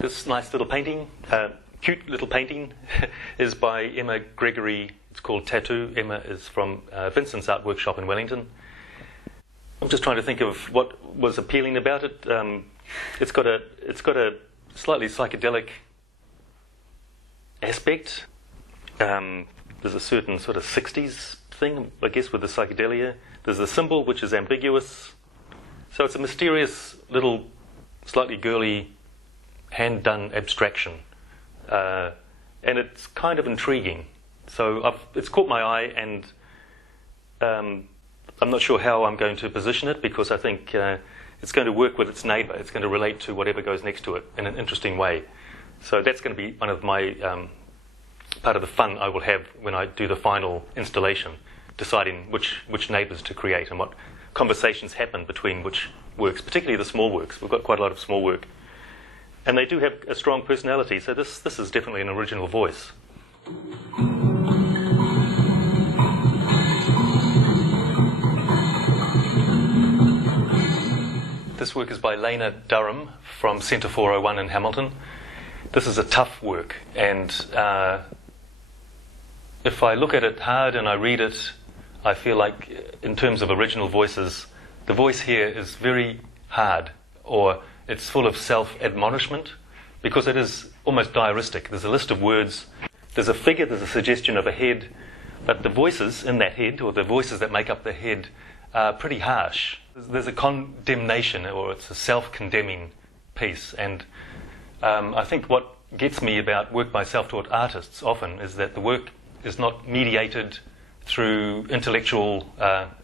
This nice little painting, cute little painting, is by Emma Gregory. It's called Tattoo. Emma is from Vincent's Art Workshop in Wellington. I'm just trying to think of what was appealing about it. It's got a slightly psychedelic aspect. There's a certain sort of 60s thing, I guess, with the psychedelia. There's a symbol which is ambiguous. So it's a mysterious little, slightly girly, hand-done abstraction. And it's kind of intriguing. So it's caught my eye, and I'm not sure how I'm going to position it, because I think it's going to work with its neighbour. It's going to relate to whatever goes next to it in an interesting way. So that's going to be one of my part of the fun I will have when I do the final installation, deciding which neighbours to create and what conversations happen between which works, particularly the small works. We've got quite a lot of small work. And they do have a strong personality, so this is definitely an original voice. This work is by Lena Durham from Centre 401 in Hamilton. This is a tough work, and if I look at it hard and I read it, I feel like in terms of original voices, the voice here is very hard, or it's full of self-admonishment, because it is almost diaristic. There's a list of words, there's a figure, there's a suggestion of a head, but the voices in that head, or the voices that make up the head, are pretty harsh. There's a condemnation, or it's a self-condemning piece, and I think what gets me about work by self-taught artists often is that the work is not mediated through intellectual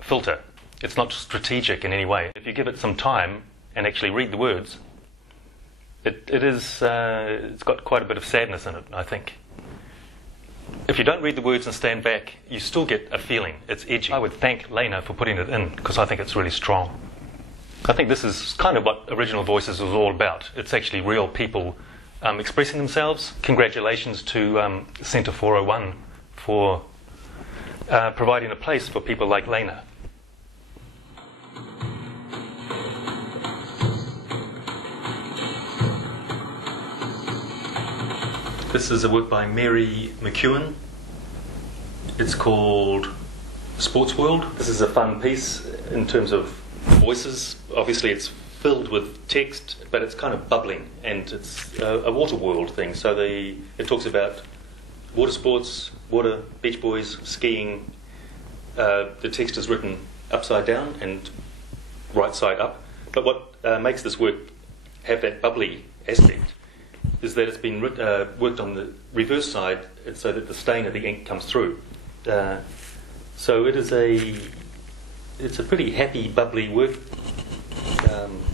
filter. It's not strategic in any way. If you give it some time and actually read the words, it's got quite a bit of sadness in it, I think. If you don't read the words and stand back, you still get a feeling. It's edgy. I would thank Lena for putting it in, because I think it's really strong. I think this is kind of what Original Voices was all about. It's actually real people expressing themselves. Congratulations to Centre 401 for providing a place for people like Lena. This is a work by Mary McEwen. It's called Sports World. This is a fun piece in terms of voices. Obviously it's filled with text, but it's kind of bubbling, and it's a water world thing. So it talks about water sports, water, beach boys, skiing. The text is written upside down and right side up. But what makes this work have that bubbly aspect is that it's been worked on the reverse side so that the stain of the ink comes through. So it's a pretty happy, bubbly work.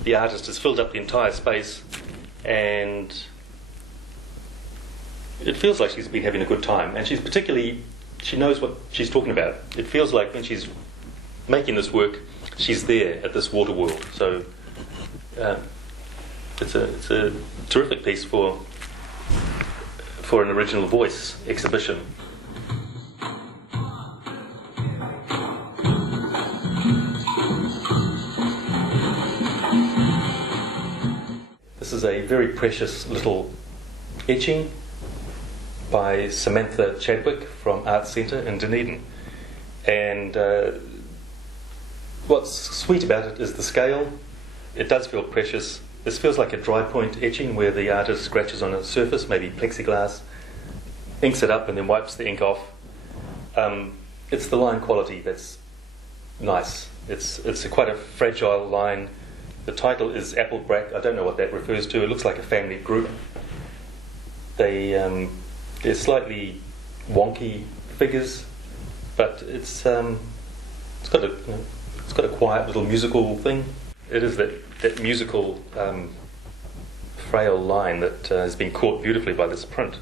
The artist has filled up the entire space, and it feels like she's been having a good time, and she knows what she's talking about. It feels like when she's making this work, she's there at this water world. So it's a terrific piece for an original voice exhibition. This is a very precious little etching by Samantha Chadwick from Arts Centre in Dunedin. And what's sweet about it is the scale. It does feel precious. This feels like a dry point etching where the artist scratches on a surface, maybe plexiglass, inks it up and then wipes the ink off. It's the line quality that's nice. It's quite a fragile line. The title is Applebrack. I don't know what that refers to. It looks like a family group. They're slightly wonky figures, but it's got a quiet little musical thing. It is that musical frail line that has been caught beautifully by this print.